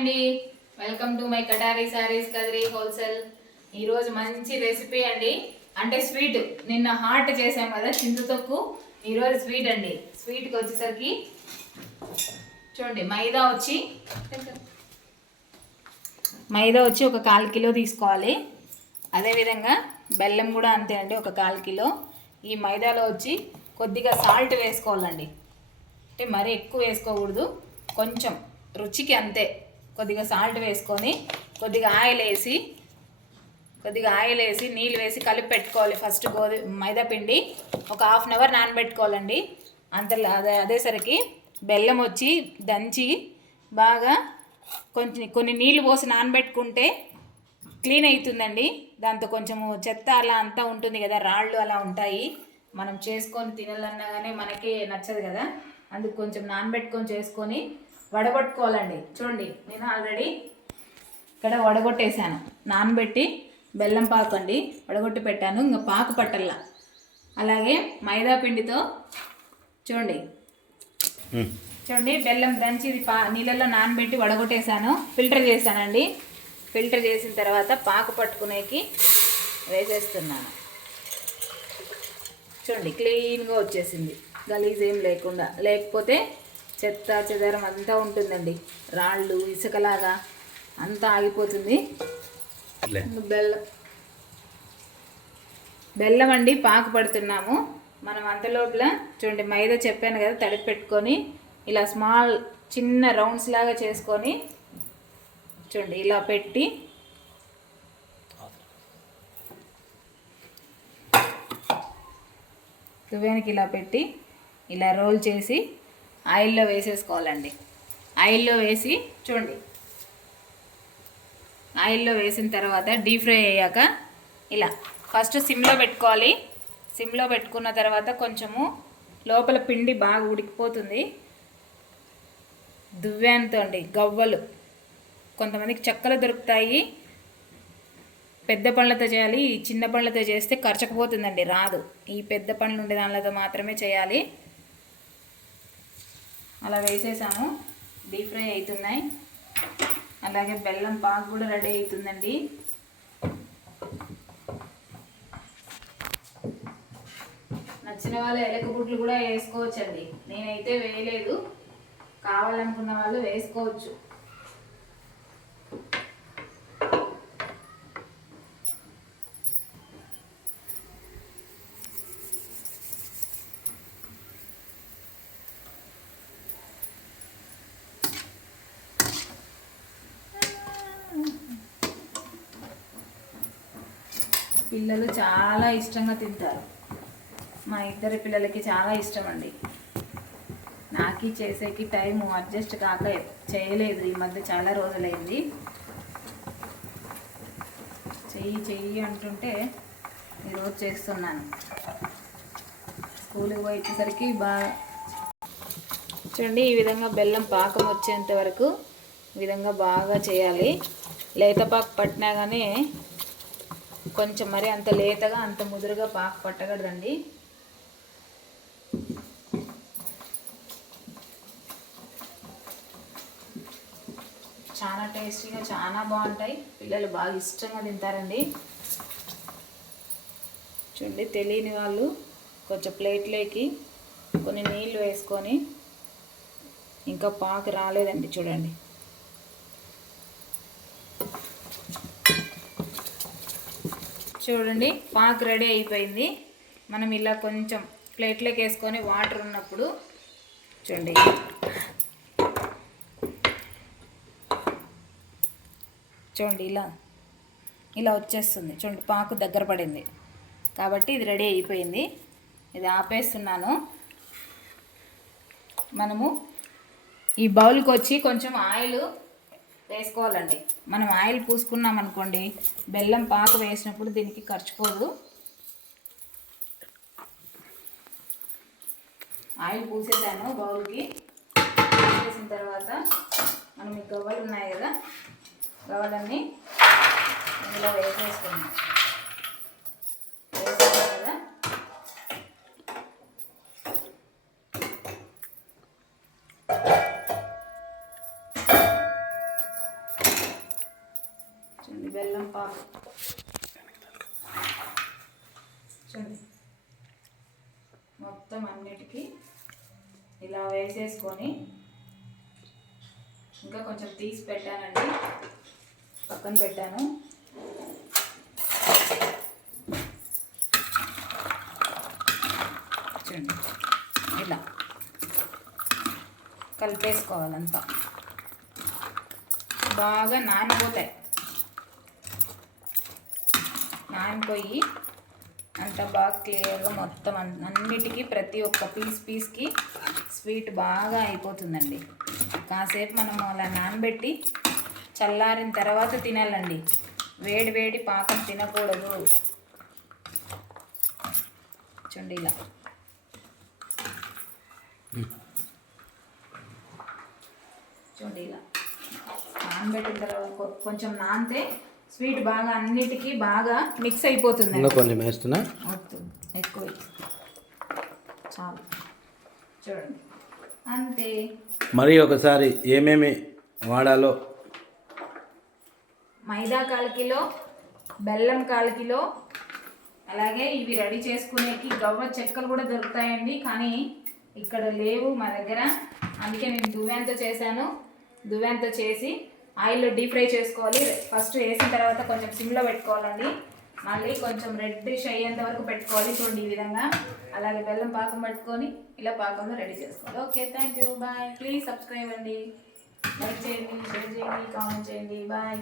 అండి, welcome to my కటారీ saris Kadiri wholesale. ఈరోజు మంచి రెసిపీ అండి, అంటే స్వీట్. నిన్న హాట్ చేసాం కదా చింతతొక్కు, ఈరోజు స్వీట్ అండి. స్వీట్కి వచ్చేసరికి చూడండి, మైదా వచ్చి 1 1/4 కిలో తీసుకోవాలి. అదేవిధంగా బెల్లం కూడా అంతే అండి, 1/4 కిలో. ఈ మైదాలో వచ్చి కొద్దిగా సాల్ట్ వేసుకోవాలండి, అంటే మరీ ఎక్కువ వేసుకోకూడదు, కొంచెం రుచికి అంతే. కొద్దిగా సాల్ట్ వేసుకొని కొద్దిగా ఆయిల్ వేసి నీళ్ళు వేసి కలిపి పెట్టుకోవాలి. ఫస్ట్ మైదా పిండి ఒక 1/2 అవర్ నానబెట్టుకోవాలండి. అదేసరికి బెల్లం వచ్చి దంచి బాగా కొన్ని నీళ్ళు పోసి నానబెట్టుకుంటే క్లీన్ అవుతుందండి. దాంతో కొంచెము చెత్త అలా అంతా ఉంటుంది కదా, రాళ్ళు అలా ఉంటాయి. మనం చేసుకొని తినాలన్నా కానీ మనకే నచ్చదు కదా, అందుకు కొంచెం నానబెట్టుకొని చేసుకొని వడగొట్టుకోవాలండి. చూడండి, నేను ఆల్రెడీ ఇక్కడ వడగొట్టేసాను. నానబెట్టి బెల్లం పాకు అండి వడగొట్టి పెట్టాను, ఇంకా పాకు పట్టల్లా. అలాగే మైదా పిండితో చూడండి బెల్లం దంచి ఇది నీళ్ళల్లో నానబెట్టి వడగొట్టేసాను, ఫిల్టర్ చేశానండి. ఫిల్టర్ చేసిన తర్వాత పాకు పట్టుకునేకి వేసేస్తున్నాను. చూడండి, క్లీన్గా వచ్చేసింది, గలీజ్ ఏం లేకుండా. లేకపోతే చెత్త చెదారం అంతా ఉంటుందండి, రాళ్ళు ఇసుకలాగా అంతా ఆగిపోతుంది. బెల్లం అండి పాకు పడుతున్నాము మనం. అంతలోపల చూడండి, మైదా చెప్పాను కదా తడిపి పెట్టుకొని ఇలా చిన్న రౌండ్స్ లాగా చేసుకొని చూడండి ఇలా పెట్టి తువ్యానికి ఇలా పెట్టి ఇలా రోల్ చేసి ఆయిల్లో వేసేసుకోవాలండి. ఆయిల్లో వేసి చూడండి, ఆయిల్లో వేసిన తర్వాత డీప్ ఫ్రై అయ్యాక ఇలా ఫస్ట్ సిమ్లో పెట్టుకోవాలి. సిమ్లో పెట్టుకున్న తర్వాత కొంచెము లోపల పిండి బాగా ఉడికిపోతుంది. దువ్వానితో అండి, గవ్వలు కొంతమందికి చెక్కలు దొరుకుతాయి, పెద్ద పండ్లతో చేయాలి. ఈ చిన్న పండ్లతో చేస్తే ఖర్చకపోతుందండి, రాదు. ఈ పెద్ద పండ్లు ఉండే దానితో మాత్రమే చేయాలి. అలా వేసేసాము, డీప్ ఫ్రై అవుతున్నాయి. అలాగే బెల్లం పాకు కూడా రెడీ అవుతుందండి. నచ్చిన వాళ్ళు ఎలకబుట్లు కూడా వేసుకోవచ్చండి, నేనైతే వేయలేదు. కావాలనుకున్న వాళ్ళు వేసుకోవచ్చు. పిల్లలు చాలా ఇష్టంగా తింటారు. మా 2 పిల్లలకి చాలా ఇష్టం అండి. నాకు చేసేకి టైము అడ్జస్ట్ కాక చేయలేదు. ఈ మధ్య చాలా రోజులైంది. చెయ్యి అంటుంటే ఈరోజు చేస్తున్నాను. స్కూల్కి పోయేసరికి బాగా చూడండి, ఈ విధంగా బెల్లం పాకం వచ్చేంత వరకు ఈ విధంగా బాగా చేయాలి. లేత పాకు పట్టినా కానీ కొంచెం మరి అంత లేతగా అంత ముదురుగా పాకు పట్టకూడదండి. చాలా టేస్టీగా చాలా బాగుంటాయి, పిల్లలు బాగా ఇష్టంగా తింటారండి. చూడండి, తెలియని వాళ్ళు కొంచెం ప్లేట్లోకి కొన్ని నీళ్ళు వేసుకొని, ఇంకా పాకు రాలేదండి చూడండి. చూడండి, పాకు రెడీ అయిపోయింది. మనం ఇలా కొంచెం ప్లేట్లోకి వేసుకొని వాటర్ ఉన్నప్పుడు చూడండి ఇలా వచ్చేస్తుంది. చూడండి, పాకు దగ్గర పడింది కాబట్టి ఇది రెడీ అయిపోయింది. ఇది ఆపేస్తున్నాను. మనము ఈ బౌల్కి వచ్చి కొంచెం ఆయిల్ వేసుకోవాలండి. మనం ఆయిల్ పూసుకున్నాం అనుకోండి, బెల్లం పాకు వేసినప్పుడు దీనికి ఖర్చుకోదు. ఆయిల్ పూసేసాను బౌల్కి. పూసేసిన తర్వాత మనం ఈ గవ్వలు ఉన్నాయి కదా, గవ్వలన్నీ ఇందులో వేసేసుకున్నాం. వేసేసాం కదా, పాకు చూడండి. మొత్తం అన్నిటికీ ఇలా వేసేసుకొని ఇంకా కొంచెం తీసి పెట్టానండి, పక్కన పెట్టాను. చూడండి ఇలా కలిపేసుకోవాలంతా, బాగా నానిపోతాయి. నానిపోయి అంత బాగా క్లియర్గా మొత్తం అన్నిటికీ ప్రతి ఒక్క పీస్కి స్వీట్ బాగా అయిపోతుందండి. కాసేపు మనము అలా నానబెట్టి చల్లారిన తర్వాత తినాలండి. వేడి వేడి పాకం తినకూడదు. చూడండి ఇలా చూడండి ఇలా నానబెట్టిన తర్వాత కొంచెం నానితే స్వీట్ బాగా అన్నిటికీ బాగా మిక్స్ అయిపోతుంది. కొంచెం వేస్తున్నా, ఎక్కువ చాలు. చూడండి అంతే. మరి ఒకసారి ఏమేమి వాడాలో. మైదా 1 కిలో, బెల్లం 1 కిలో, అలాగే ఇవి రెడీ చేసుకునేకి గవ్వ చెక్కలు కూడా దొరుకుతాయండి, కానీ ఇక్కడ లేవు మా దగ్గర. అందుకే నేను దువ్వెనతో చేశాను. దువ్వెనతో చేసి ఆయిల్లో డీప్ ఫ్రై చేసుకోవాలి. ఫస్ట్ వేసిన తర్వాత కొంచెం సిమ్లో పెట్టుకోవాలండి. మళ్ళీ కొంచెం రెడ్డిష్ అయ్యేంత వరకు పెట్టుకోవాలి. చూడండి ఈ విధంగా. అలాగే బెల్లం పాకం పట్టుకొని ఇలా పాకంలో రెడీ చేసుకోవాలి. Okay, thank you, bye. Please subscribe అండి, లైక్ చేయండి, షేర్ చేయండి, కామెంట్ చేయండి. బాయ్.